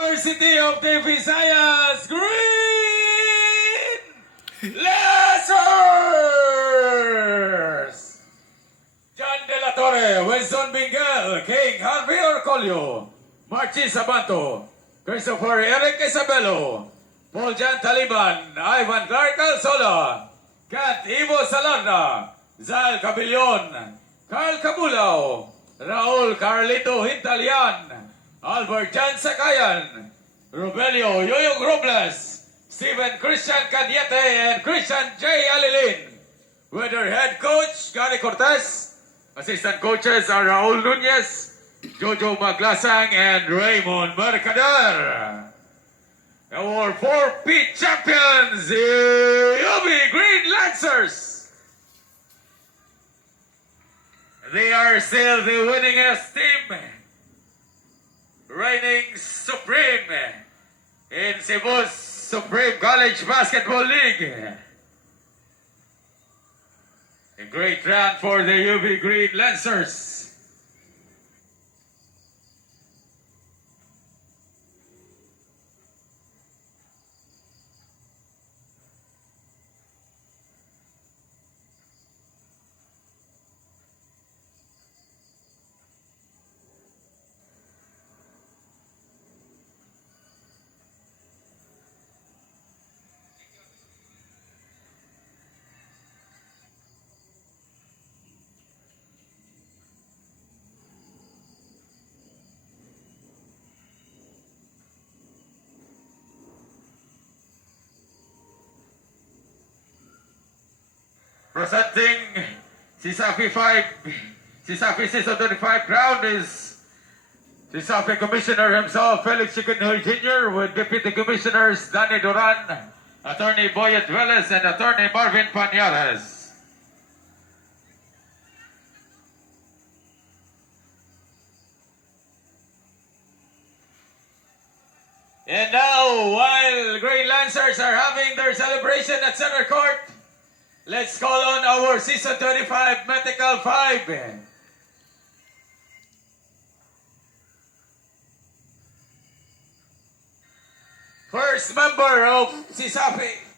University of the Visayas Green Lancers! John De La Torre, Winston Bengal, King Harvey Orcolio, Marchis Sabanto, Christopher Eric Isabelo, Paul Jan Taliban, Ivan Clark Alsola, Kat Ivo Salarna, Zal Cabillon, Carl Cabulao, Raul Carlito Hintalian, Albert Jan Sakayan, Robelio Yoyong Robles, Stephen Christian Cadiete, and Christian J. Alilin. With their head coach, Gary Cortez, assistant coaches are Raul Nunez, Jojo Maglasang, and Raymond Mercader. Our 4-peat champions, the UB Green Lancers. They are still the winningest team, reigning supreme in Cebu's Supreme College Basketball League. A great run for the UB Green Lancers. Presenting CISAFI Season 25 crown is CISAFI Commissioner himself, Felix Chicken Jr., with Deputy Commissioners Danny Duran, Attorney Boyet Velez, and Attorney Marvin Pañares. And now, while Green Lancers are having their celebration at Center Court, let's call on our Season 25 Medical 5. First member of CISAFI.